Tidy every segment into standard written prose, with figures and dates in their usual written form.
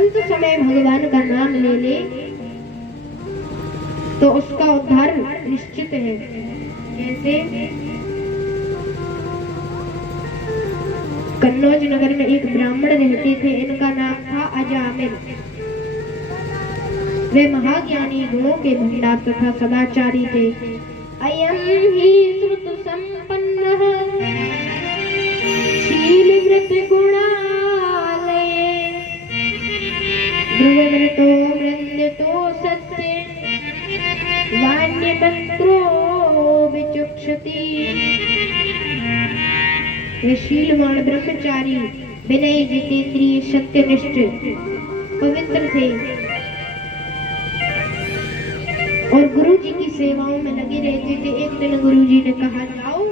अंत समय भगवान का नाम ले ले तो उसका उद्धार निश्चित है। कैसे? कन्नौज नगर में एक ब्राह्मण रहते थे, इनका नाम था अजामिल। वे महाज्ञानी, गुणों के भंडार तथा सदाचारी थे। अयम ही श्रुत संपन्नः शील व्रत गुणालय ध्रुवव्रतो मृण्यतो सत्य वाण्य मंत्रो विचक्षति। वे शीलवान, ब्रह्मचारी, विनयी, जितेंद्रिय, सत्यनिष्ठ, पवित्र थे और गुरु जी की सेवाओं में लगे रहते थे। एक दिन गुरु जी ने कहा, जाओ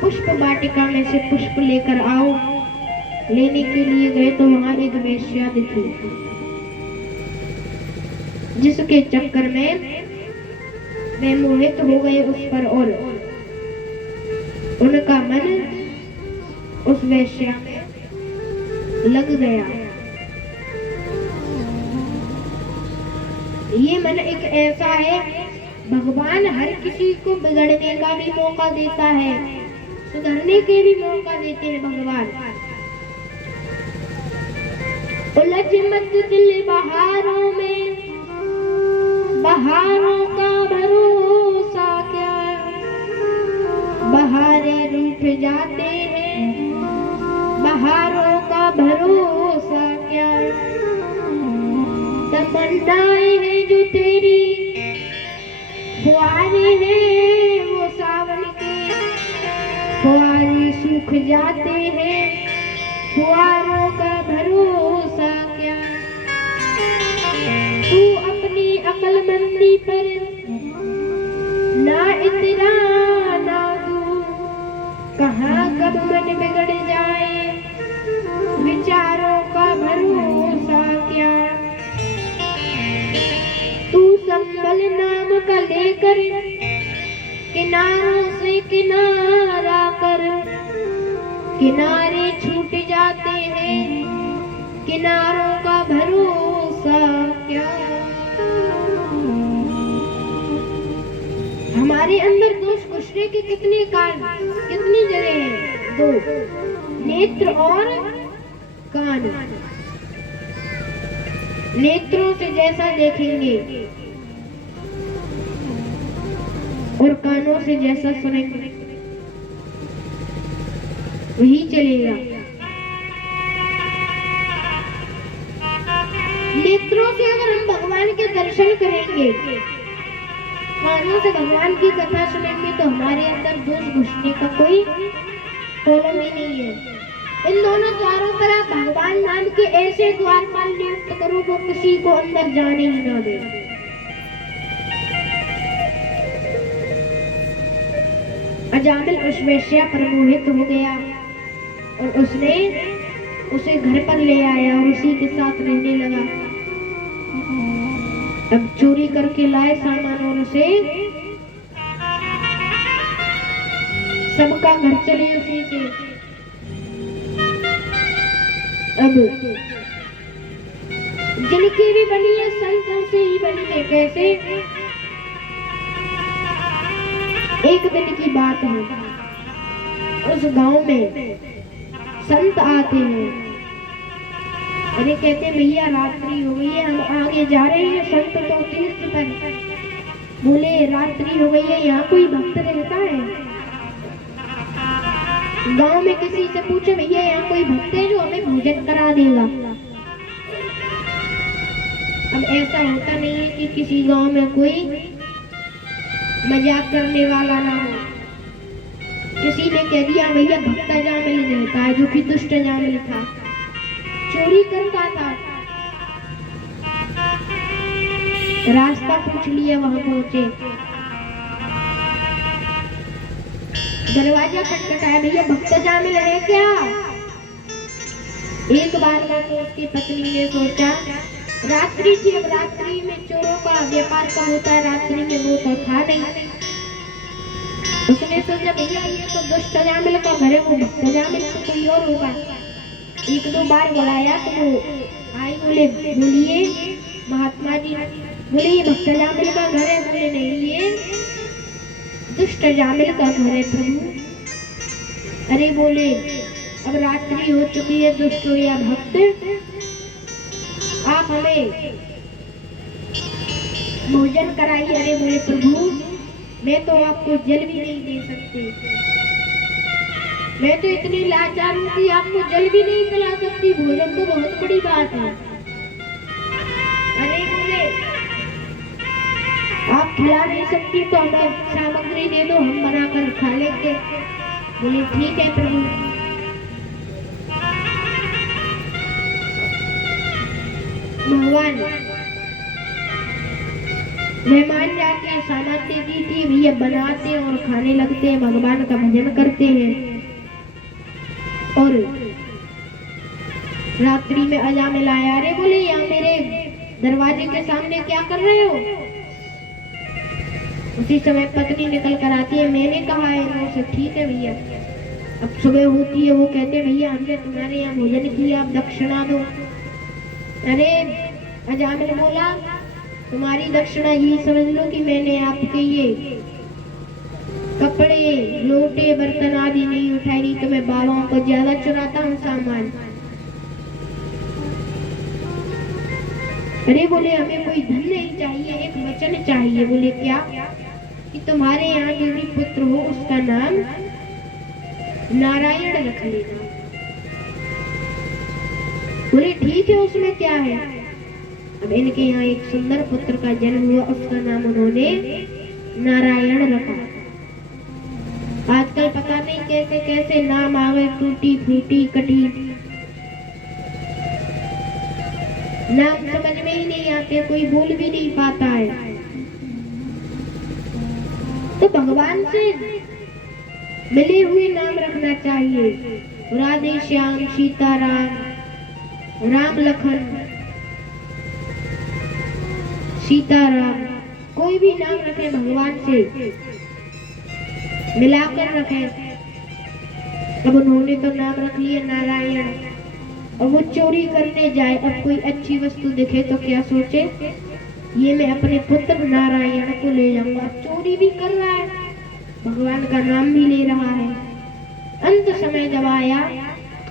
पुष्प वाटिका में से पुष्प लेकर आओ। लेने के लिए गए तो वहां एक वेश्या दिखी, जिसके चक्कर में वे मोहित हो गए उस पर और उनका मन उस वेश्या में लग गया। ये मन एक ऐसा है, भगवान हर किसी को बिगड़ने का भी मौका देता है, सुधरने के भी मौका देते हैं भगवान। उलझ मत दिल बहारों में, बहारों का भरोसा क्या, बहारे रूठ जाते हैं, बहारों का भरोसा क्या। तमन्नाएं हैं जो तेरी, फुहारे हैं वो सावन के, फुहारे सूख जाते हैं, फुहारों का भरोसा क्या। तू अपनी अक्लमंदी पर ना इतरा ना तू, कहाँ कब मन बिगड़ जाए, विचारों का भरोसा क्या। तू संभल नाम का लेकर किनारों से किनारा कर, किनारे छूट जाते हैं, किनारों का भरोसा क्या। हमारे अंदर दोष घुसने के कितने कारण, कितनी जगह हैं? दो, नेत्र और कान। नेत्रों से जैसा देखेंगे और कानों से जैसा सुनेंगे वही चलेगा। नेत्रों से अगर हम भगवान के दर्शन करेंगे, कानों से भगवान की कथा सुनेंगे, तो हमारे अंदर दोष घुसने का कोई प्रॉब्लम ही नहीं है। इन दोनों द्वारों पर आप भगवान नाम के ऐसे द्वारपाल नियुक्त करो वो किसी को अंदर जाने ही ना दे। अजामिल उस वेश्या पर मोहित हो गया और उसने उसे घर पर ले आया और उसी के साथ रहने लगा। अब चोरी करके लाए सामान और उसे सबका घर चले उसी से। अब जिनकी भी बनी है संतों से ही बनी है। कैसे? एक दिन की बात है, उस गांव में संत आते हैं। अरे कहते भैया रात्रि हो गई है, हम आगे जा रहे हैं, संत तो तीर्थ पर। बोले रात्रि हो गई है, यहाँ कोई भक्त रहता है? गांव में किसी से पूछे भैया यहाँ कोई भक्त है जो हमें भोजन करा देगा। अब ऐसा होता नहीं है कि किसी गांव में कोई मजाक करने वाला ना हो। किसी ने कह दिया भैया भक्त जामिल रहता है, जो कि दुष्ट जामिल था, चोरी करता था। रास्ता पूछ लिया, वहां पहुंचे, दरवाजा खटखटाया, भैया भक्त जामिल है क्या? एक बार में तो उसकी पत्नी ने सोचा, रात्रि थी, अब रात्रि में चोरों का व्यापार कब होता है, रात्रि में वो तो था नहीं। उसने सोचा भैया ये तो दुष्ट जामिल का घर है, वो भक्त जामिल तो कोई और होगा। एक दो बार बुलाया तो वो आई, बोले बोलिए महात्मा जी। बोले ये भक्त जामिल का घर है। बोले नहीं, ये दुष्ट जामिल का घर है प्रभु। अरे बोले अब रात्रि हो चुकी है, दुष्ट हो या भक्त, आप हमें भोजन कराइए। अरे बोले प्रभु मैं तो आपको जल भी नहीं दे सकती, मैं तो इतनी लाचार हूँ कि आपको जल भी नहीं पिला सकती, भोजन तो बहुत बड़ी बात है। अरे बोले आप खिला नहीं सकती तो हमें सामग्री दे दो, हम बनाकर खा लेंगे। बोले ठीक है प्रभु। भगवान मेहमान जाके सामग्री दी थी, भैया बनाते और खाने लगते हैं, भगवान का भजन करते हैं। और रात्रि में अजामिल आया। अरे बोले यहाँ मेरे दरवाजे के सामने क्या कर रहे हो? उसी समय पत्नी निकल कर आती है। मैंने कहा है इनसे, ठीक है भैया। अब सुबह होती है, वो कहते भैया हमने तुम्हारे यहाँ भोजन किया, अब दक्षिणा दो। अरे अजामिल बोला तुम्हारी दक्षिणा यही समझ लो कि मैंने आपके ये कपड़े लोटे बर्तन आदि नहीं उठाई, नहीं तो मैं बाबाओं को ज्यादा चुराता हूँ सामान। अरे बोले हमें कोई धन नहीं चाहिए, एक वचन चाहिए। बोले क्या? कि तुम्हारे यहाँ जो भी पुत्र हो उसका नाम नारायण रख लेना। बोले ठीक है, उसमें क्या है? अब इनके यहाँ एक सुंदर पुत्र का जन्म हुआ, उसका नाम उन्होंने नारायण रखा। आजकल पता नहीं कैसे कैसे नाम आ गए, टूटी फूटी कटी, नाम समझ में ही नहीं आते, कोई बोल भी नहीं पाता है। तो भगवान से मिले हुए नाम रखना चाहिए। राधे श्याम, सीताराम, राम लखन, सीताराम, कोई भी नाम रखे भगवान से मिलाकर रखे। अब उन्होंने तो नाम रख लिया नारायण। अब वो चोरी करने जाए, अब कोई अच्छी वस्तु दिखे तो क्या सोचे, ये मैं अपने पुत्र नारायण को ले जाऊंगा। चोरी भी कर रहा है, भगवान का नाम भी ले रहा है। अंत समय जब आया,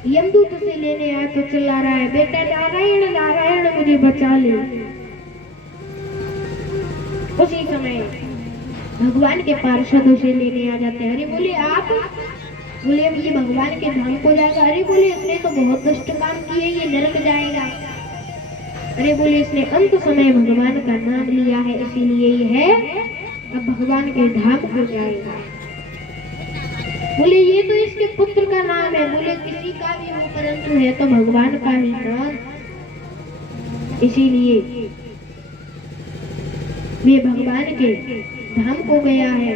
यमदूत उसे लेने आया तो चिल्ला रहा है, बेटा नारायण नारायण मुझे बचा ले। उसी समय भगवान के पार्षद उसे लेने आ जाते हैं। अरे बोले आप? बोले अब ये भगवान के धाम को जाएगा। अरे बोले इसने तो बहुत दुष्ट काम किए, ये नरक जाएगा। अरे बोले इसने अंत समय भगवान का नाम लिया है, इसीलिए ये है अब भगवान के धाम को जाएगा। बोले ये तो इसके पुत्र का नाम है। बोले किसी का भी हो, परंतु है तो भगवान का ही नाम, इसीलिए ये भगवान के धाम को गया है।